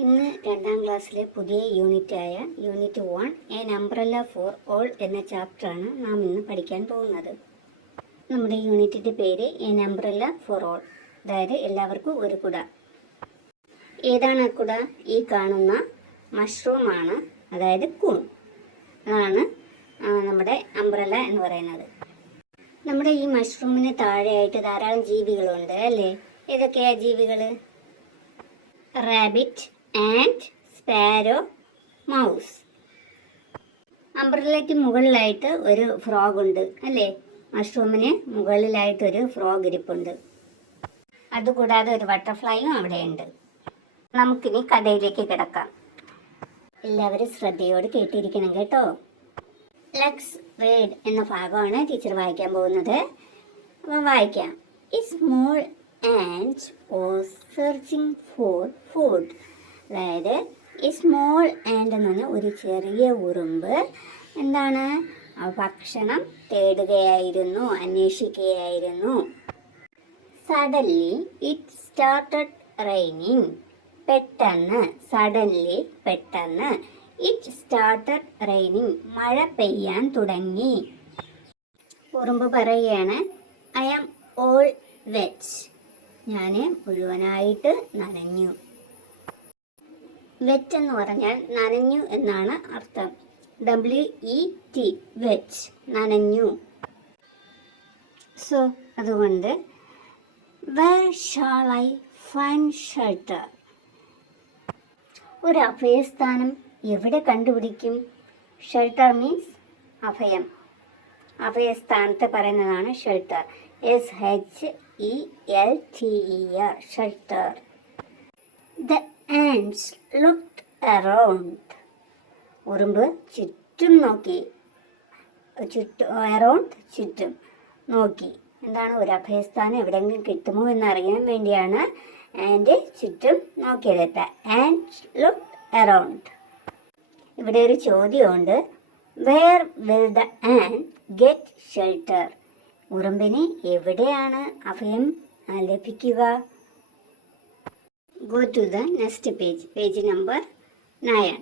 ഇന്ന് 2ാം ക്ലാസ്സിലെ പുതിയ യൂണിറ്റായ unit 1 an umbrella for all എന്ന ചാപ്റ്ററാണ് നാം ഇന്ന് പഠിക്കാൻ പോകുന്നത്. നമ്മുടെ യൂണിറ്റിൻ്റെ പേര് ആൻ അംബ്രല്ല ഫോർ ഓൾ, അതായത് എല്ലാവർക്കും ഒരു കുട. ഏതാണ് ആ കുട? ഈ കാണുന്ന മഷ്റൂമാണ്, അതായത് കൂൺ. അതാണ് നമ്മുടെ അംബ്രല്ല എന്ന് പറയുന്നത്. നമ്മുടെ ഈ മഷ്റൂമിന് താഴെയായിട്ട് ധാരാളം ജീവികളുണ്ട് അല്ലേ? ഏതൊക്കെയാ ജീവികൾ? Rabbit and sparrow, mouse. അംബ്രല്ലയ്ക്ക് മുകളിലായിട്ട് ഒരു ഫ്രോഗ് ഉണ്ട് അല്ലേ? മഷ്റൂമിന് മുകളിലായിട്ടൊരു ഫ്രോഗ് ഇരിപ്പുണ്ട്. അതുകൂടാതെ ഒരു ബട്ടർഫ്ലൈയും അവിടെയുണ്ട്. നമുക്കിനി കഥയിലേക്ക് കിടക്കാം. എല്ലാവരും ശ്രദ്ധയോട് കേട്ടിരിക്കണം കേട്ടോ. ലെറ്റ്സ് റീഡ് എന്ന ഭാഗമാണ് ടീച്ചർ വായിക്കാൻ പോകുന്നത്. അപ്പോൾ വായിക്കാം. A small and was searching for food. അതായത് ഈ സ്മോൾ ആൻഡ് എന്ന് പറഞ്ഞാൽ ഒരു ചെറിയ ഉറുമ്പ് എന്താണ്? ഭക്ഷണം തേടുകയായിരുന്നു, അന്വേഷിക്കുകയായിരുന്നു. Suddenly it started raining. പെട്ടെന്ന് ഇറ്റ് സ്റ്റാർട്ടഡ് റെയിനിങ്, മഴ പെയ്യാൻ തുടങ്ങി. ഉറുമ്പ് പറയുകയാണ്, ഐ ആം ഓൾ വെറ്റ്. ഞാൻ മുഴുവനായിട്ട് നനഞ്ഞു. വെറ്റ് എന്ന് പറഞ്ഞാൽ നനഞ്ഞു എന്നാണ് അർത്ഥം. WET, വെറ്റ്, നനഞ്ഞു. സോ അതുകൊണ്ട് where shall I find shelter? ഒരു അഭയസ്ഥാനം എവിടെ കണ്ടുപിടിക്കും? ഷെൽട്ടർ മീൻസ് അഭയം. അഭയസ്ഥാനത്തെ പറയുന്നതാണ് shelter. SHELTER, shelter. The ants looked around. ഉറുമ്പ് ചുറ്റും നോക്കി. ചുറ്റും നോക്കി. എന്താണ്? ഒരു അഭയസ്ഥാനം എവിടെയെങ്കിലും കിട്ടുമോ എന്നറിയാൻ വേണ്ടിയാണ് ആൻഡ് ചുറ്റും നോക്കിയത്. ants looked around. ഇവിടെ ഒരു ചോദ്യമുണ്ട്. Where will the ant get shelter? ഉറുമ്പിന് എവിടെയാണ് അഭയം ലഭിക്കുക? Go to the next page. Page number 9.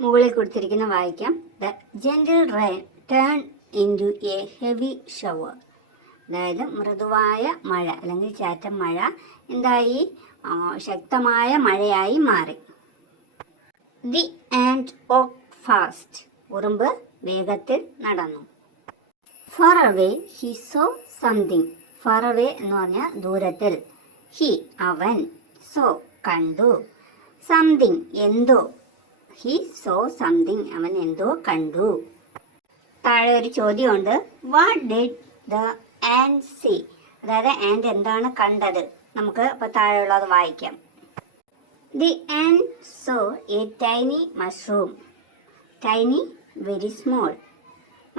മുകളിൽ കൊടുത്തിരിക്കുന്ന വായിക്കാം. The gentle rain turned into a heavy shower. അതായത് മൃദുവായ മഴ അല്ലെങ്കിൽ ചാറ്റൽ മഴ എന്തായി? ശക്തമായ മഴയായി മാറി. The ant walked fast. ഉറുമ്പ് വേഗത്തിൽ നടന്നു. Far away he saw something. Far away എന്ന് പറഞ്ഞാൽ ദൂരത്തിൽ. He, അവൻ. saw, കണ്ടു. Something, എന്തോ. He saw something, അവൻ എന്തോ കണ്ടു. താഴെ ഒരു ചോദ്യമുണ്ട്. What did the ant see? അതായത് ant എന്താണ് കണ്ടത്? നമുക്ക് അപ്പോൾ താഴെയുള്ളത് വായിക്കാം. The ant saw a tiny mushroom. Tiny, very small.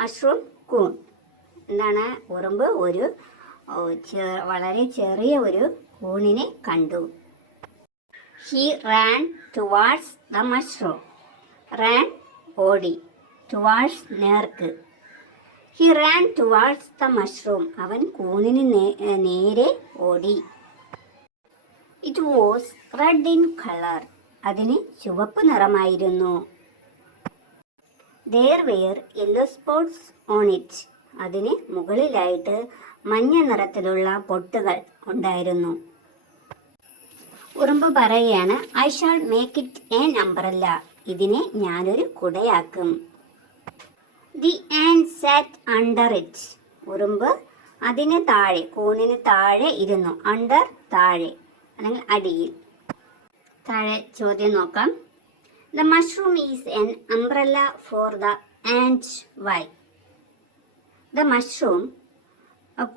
Mushroom, കൂൺ. എന്താണ്? ഉറുമ്പ് ഒരു വളരെ ചെറിയ ഒരു കൂണിനെ കണ്ടു. He ran towards the mushroom. ran, ഓടി. towards, നേർക്ക്. He ran towards the mushroom. അവൻ കൂണിന് നേരെ ഓടി. It was red in color. അതിന് ചുവപ്പ് നിറമായിരുന്നു. There were yellow spots on it. അതിന് മുകളിലായിട്ട് മഞ്ഞ നിറത്തിലുള്ള പൊട്ടുകൾ ഉണ്ടായിരുന്നു. ഉറുമ്പ് പറയുകയാണ്, I shall make it an umbrella. ഇതിനെ ഞാനൊരു കുടയാക്കും. The ant sat under it. ഉറുമ്പ് അതിന് താഴെ, കൂണിന് താഴെ ഇരുന്നു. under, താഴെ അല്ലെങ്കിൽ അടിയിൽ. താഴെ ചോദ്യം നോക്കാം. The mushroom is an umbrella for the ant. Why? The mushroom,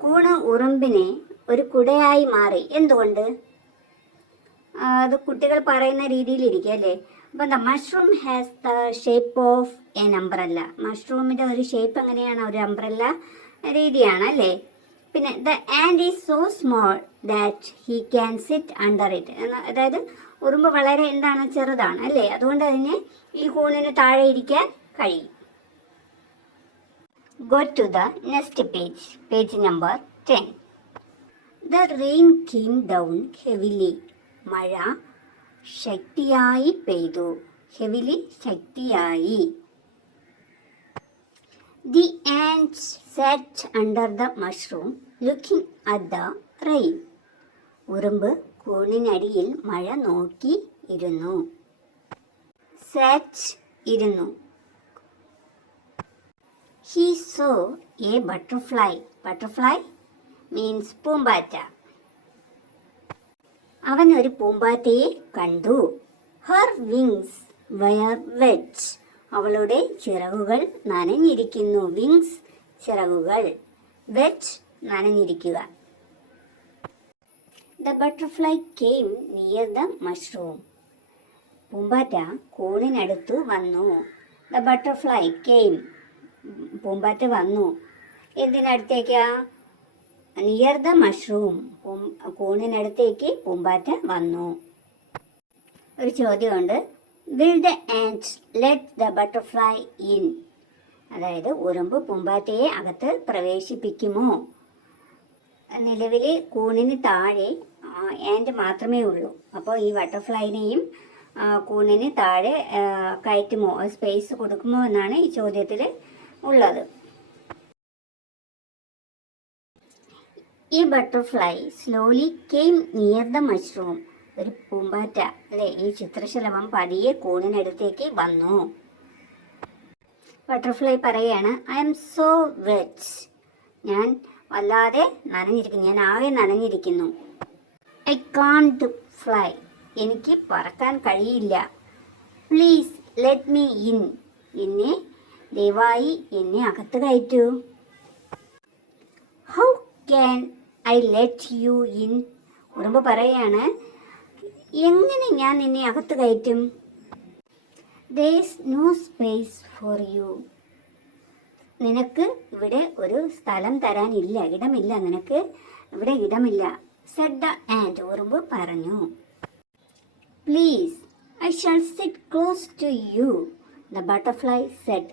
കൂണ് ഉറുമ്പിനെ ഒരു കുടയായി മാറി. എന്തുകൊണ്ട്? അത് കുട്ടികൾ പറയുന്ന രീതിയിലിരിക്കും അല്ലേ? അപ്പം the mushroom has the shape of an umbrella. മഷ്റൂമിൻ്റെ ഒരു ഷേപ്പ് എങ്ങനെയാണ്? ഒരു അംബ്രല്ല രീതിയാണ് അല്ലേ? പിന്നെ the ant is so small that he can sit under it. അതായത് ഉറുമ്പ് വളരെ എന്താണ്? ചെറുതാണ് അല്ലേ? അതുകൊണ്ട് അതിന് ഈ കൂണിന് താഴെ ഇരിക്കാൻ കഴിയും. Go to the next page. Page number 10. The rain came down heavily. മഴ ശക്തിയായി പെയ്തു. ഹെവിലി ശക്തിയായി. The ants sat under the mushroom looking at the rain. ഉറുമ്പ് കൂണിനടിയിൽ മഴ നോക്കി ഇരുന്നു. സാറ്റ് ഇരുന്നു. He saw a butterfly. Butterfly means പൂമ്പാറ്റ. അവൻ ഒരു പൂമ്പാറ്റയെ കണ്ടു. Her wings were wet. അവളുടെ ചിറകുകൾ നനഞ്ഞിരിക്കുന്നു. വിങ്സ് ചിറകുകൾ, വെറ്റ് നനഞ്ഞിരിക്കുക. The butterfly came near the mushroom. പൂമ്പാറ്റ കൂണിനടുത്തു വന്നു. The butterfly came. പൂമ്പാറ്റ വന്നു. എന്തിനടുത്തേക്കാ? Near the mushroom. കൂണിനടുത്തേക്ക് പൂമ്പാറ്റ വന്നു. ഒരു ചോദ്യമുണ്ട്. Will the ant let the butterfly in? അതായത് ഉറുമ്പ് പൂമ്പാറ്റയെ അകത്ത് പ്രവേശിപ്പിക്കുമോ? നിലവിൽ കൂണിന് താഴെ ആൻഡ് മാത്രമേ ഉള്ളൂ. അപ്പോൾ ഈ ബട്ടർഫ്ലൈനെയും കൂണിന് താഴെ കയറ്റുമോ, സ്പേസ് കൊടുക്കുമോ എന്നാണ് ഈ ചോദ്യത്തിൽ ഉള്ളത്. ഈ butterfly slowly came near the mushroom. ഒരു പൂമ്പാറ്റ അല്ലെ, ഈ ചിത്രശലഭം പതിയെ കൂണിനടുത്തേക്ക് വന്നു. ബട്ടർഫ്ലൈ പറയാണ്, ഐ എം സോ വെറ്റ്. ഞാൻ വല്ലാതെ നനഞ്ഞിരിക്കുന്നു, ഞാൻ ആകെ നനഞ്ഞിരിക്കുന്നു. I can't fly. എനിക്ക് പറക്കാൻ കഴിയില്ല. Please let me in. എന്നെ ദയവായി എന്നെ അകത്ത് കയറ്റൂ. How can I let you in? ഉറുമ്പ് പറയാണ്, എങ്ങനെ ഞാൻ നിന്നെ അകത്ത് കയറ്റും? There's no space for you. നിനക്ക് ഇവിടെ ഒരു സ്ഥലം തരാനില്ല, ഇടമില്ല, നിനക്ക് ഇവിടെ ഇടമില്ല. said the ant. ഉറുമ്പ് പറഞ്ഞു. Please, I shall sit close to you, the butterfly said.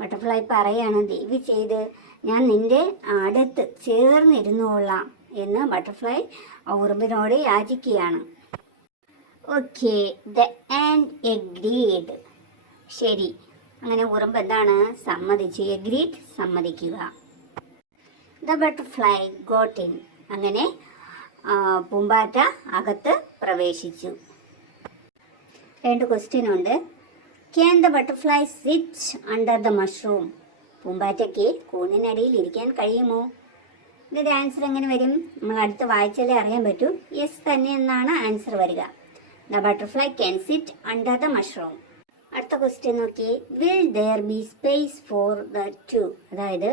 Butterfly പറയാണ്, ദയവ് ചെയ്ത് ഞാൻ നിന്റെ അടുത്ത് ചേർന്നിരുന്നോളാം എന്ന് ബട്ടർഫ്ലൈ ഉറുമ്പിനോട് യാചിക്കുകയാണ്. Okay, the and agreed. ശരി, അങ്ങനെ ഉറുമ്പ് എന്താണ്? സമ്മതിച്ചു. എഗ്രീഡ്, സമ്മതിക്കുക. The butterfly got in. അങ്ങനെ പൂമ്പാറ്റ അകത്ത് പ്രവേശിച്ചു. 2 ക്വസ്റ്റ്യൻ ഉണ്ട്. Can the butterfly sit under the mushroom? പൂമ്പാറ്റയ്ക്ക് കൂണിനടിയിൽ ഇരിക്കാൻ കഴിയുമോ? ഇതിൻ്റെ ആൻസർ എങ്ങനെ വരും? നമ്മൾ അടുത്ത് വായിച്ചാലേ അറിയാൻ പറ്റൂ. യെസ് തന്നെ എന്നാണ് ആൻസർ വരിക. The butterfly can sit under the mushroom. അടുത്ത ക്വസ്റ്റ്യൻ നോക്കി. Will there be space for the two? അതായത്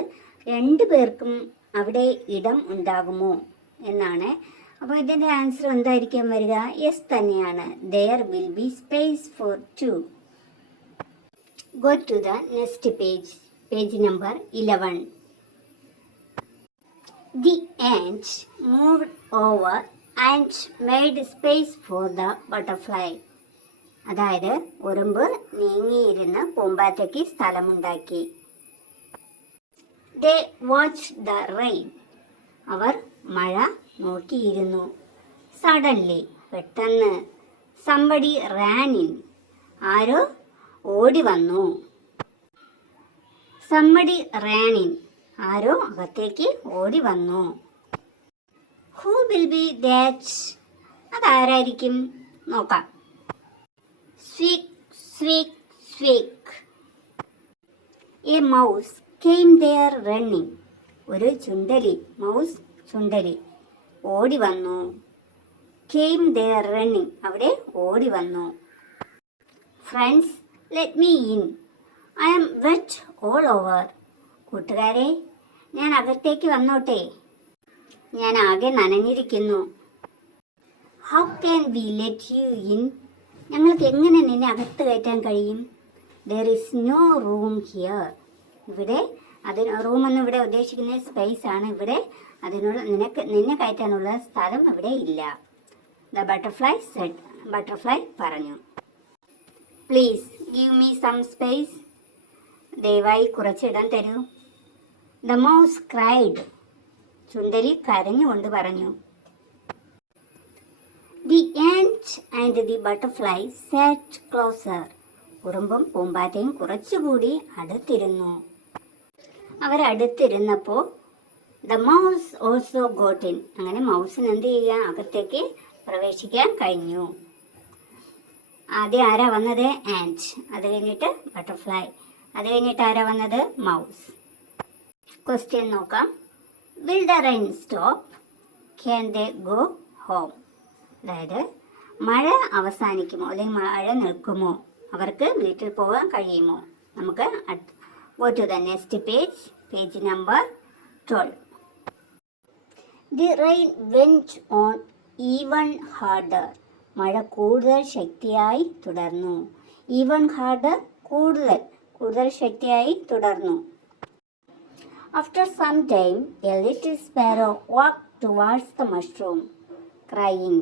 2 പേർക്കും അവിടെ ഇടം ഉണ്ടാകുമോ എന്നാണ്. അപ്പോൾ ഇതിൻ്റെ ആൻസർ എന്തായിരിക്കും വരിക? യെസ് തന്നെയാണ്. There will be space for two. Go to the next page. Page number 11. The ant moved over and made space for the butterfly. അതായത് ഉറുമ്പ് നീങ്ങിയിരുന്ന് പൂമ്പാറ്റയ്ക്ക് സ്ഥലമുണ്ടാക്കി. They watched the rain. അവർ മഴ നോക്കിയിരുന്നു. Suddenly, പെട്ടെന്ന്. Somebody ran in. ആരോ ഓടി വന്നു. Somebody ran in. ആരോ അകത്തേക്ക് ഓടി വന്നു. Who will be that? അതാരായിരിക്കും? നോക്കാം. Squeak, squeak, squeak. A mouse came there running. ഒരു ചുണ്ടലി, മൗസ് ചുണ്ടലി ഓടി വന്നു. Came there running. അവിടെ ഓടി വന്നു. Friends, let me in. I am wet all over. കൂട്ടുകാരെ, ഞാൻ അകത്തേക്ക് വന്നോട്ടെ, ഞാൻ ആകെ നനഞ്ഞിരിക്കുന്നു. How can we let you in? ഞങ്ങൾക്ക് എങ്ങനെ നിന്നെ അകത്ത് കയറ്റാൻ കഴിയും? There is no room here. ഇവിടെ റൂമൊന്നും ഇവിടെ ഉദ്ദേശിക്കുന്ന സ്പേസ് ആണ്. ഇവിടെ അതിനുള്ള നിന്നെ കയറ്റാനുള്ള സ്ഥലം ഇവിടെ ഇല്ല. The butterfly said. ബട്ടർഫ്ലൈ പറഞ്ഞു. Please give me some space. ദയവായി കുറച്ചിടം തരൂ. The mouse cried. ചുണ്ടലി കരഞ്ഞുകൊണ്ട് പറഞ്ഞു. The and and the butterfly sat closer. ഉറുമ്പും പൂമ്പാറ്റയും കുറച്ചുകൂടി അടുത്തിരുന്നു. അവരടുത്തിരുന്നപ്പോൾ the mouse also got in. അങ്ങനെ മൗസിന് എന്ത് ചെയ്യാൻ, അകത്തേക്ക് പ്രവേശിക്കാൻ കഴിഞ്ഞു. ആദ്യം ആരാ വന്നത്? ആൻഡ്. അത് കഴിഞ്ഞിട്ട് ബട്ടർഫ്ലൈ. അത് കഴിഞ്ഞിട്ട് ആരാ വന്നത്? മൗസ്. ക്വസ്റ്റ്യൻ നോക്കാം. Will the rain stop? Can they go home? അതായത് മഴ അവസാനിക്കുമോ അല്ലെങ്കിൽ മഴ നിൽക്കുമോ, അവർക്ക് വീട്ടിൽ പോകാൻ കഴിയുമോ? നമുക്ക് go to the next page, page number 12. The rain went on even harder. മഴ കൂടുതൽ ശക്തിയായി തുടർന്നു. ഈവൺ ഹാർഡർ, കൂടുതൽ ശക്തിയായി തുടർന്നു. After some time, a little sparrow walked towards the mushroom, crying.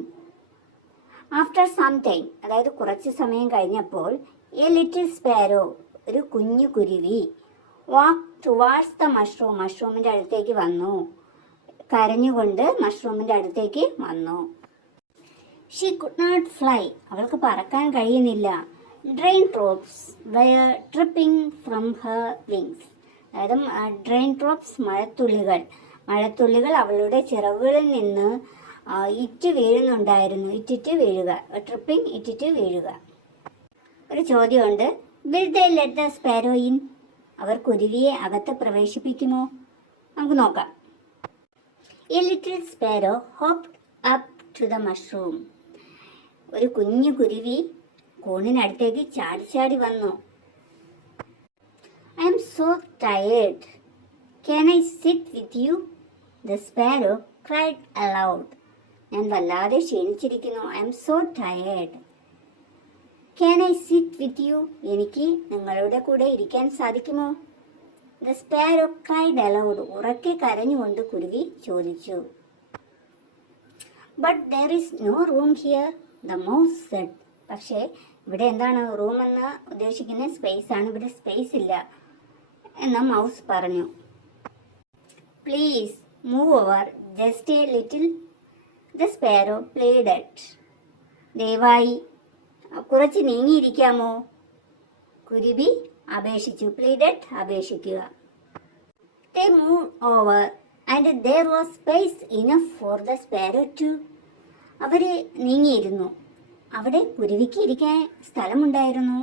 After some time, അതായത് കുറച്ച് സമയം കഴിഞ്ഞപ്പോൾ, a little sparrow, ഒരു കുഞ്ഞു കുരുവി, walked towards the mushroom, മഷ്റൂമിൻ്റെ അടുത്തേക്ക് വന്നു. കരഞ്ഞുകൊണ്ട് മഷ്റൂമിൻ്റെ അടുത്തേക്ക് വന്നു. She could not fly, അവൾക്ക് പറക്കാൻ കഴിയുന്നില്ല. Raindrops were dripping from her wings. അതായത് ഡ്രെയിൻ ഡ്രോപ്സ്, മഴത്തുള്ളികൾ അവളുടെ ചിറകുകളിൽ നിന്ന് ഇറ്റ് വീഴുന്നുണ്ടായിരുന്നു. ഇറ്റിറ്റ് വീഴുക, ട്രിപ്പിംഗ്, ഇറ്റിറ്റ് വീഴുക. ഒരു ചോദ്യമുണ്ട്. Will they let the sparrow in? അവർ കുരുവിയെ അകത്ത് പ്രവേശിപ്പിക്കുമോ? നമുക്ക് നോക്കാം. A little sparrow hopped up to the mushroom. ഒരു കുഞ്ഞു കുരുവി കൂണിനടുത്തേക്ക് ചാടി വന്നു. I am so tired. Can I sit with you? The sparrow cried aloud. ഞാൻ വല്ലാതെ ക്ഷീണിച്ചിരിക്കുന്നു. I am so tired. Can I sit with you? എനിക്ക് നിങ്ങളുടെ കൂടെ ഇരിക്കാൻ സാധിക്കുമോ? The sparrow cried aloud. ഉറക്കെ കരഞ്ഞുകൊണ്ട് കുരുവി ചോദിച്ചു. But there is no room here, the mouse said. പക്ഷേ ഇവിടെ എന്താണ്? റൂം എന്ന് ഉദ്ദേശിക്കുന്ന സ്പേസ് ആണ്. ഇവിടെ സ്പേസ് ഇല്ല എന്ന് മൗസ് പറഞ്ഞു. Please move over just A little, the sparrow pleaded. ദയവായി കുറച്ച് നീങ്ങിയിരിക്കാമോ? കുരുവി അപേക്ഷിച്ചു. Pleaded, അപേക്ഷിക്കുക. They moved over and there was space enough for the sparrow to. അവർ നീങ്ങിയിരുന്നു. അവിടെ കുരുവിക്ക് ഇരിക്കാൻ സ്ഥലമുണ്ടായിരുന്നു.